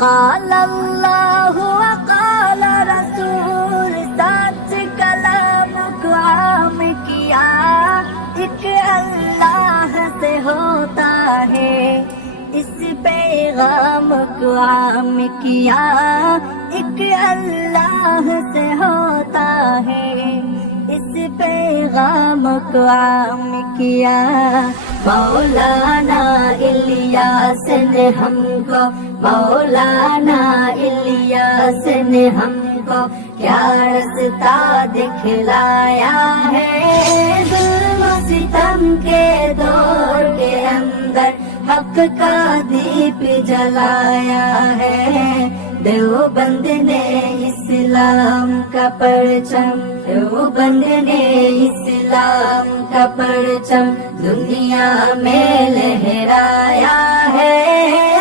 قال اللہ وقال رسول، سچ کلام کو عام کیا، ایک اللہ سے ہوتا ہے، اس پیغام کو عام کیا، ایک اللہ سے ہوتا ہے، اس پیغام کو عام کیا۔ مولانا الیاس نے ہم کو، مولانا الیاس نے ہم کو کیا رستہ دکھلایا ہے، ظلم و ستم کے دور کے اندر حق کا دیپ جلایا ہے، دیوبند نے اسلام کا پرچم، دیوبند نے اسلام کا پرچم دنیا میں لہرایا ہے۔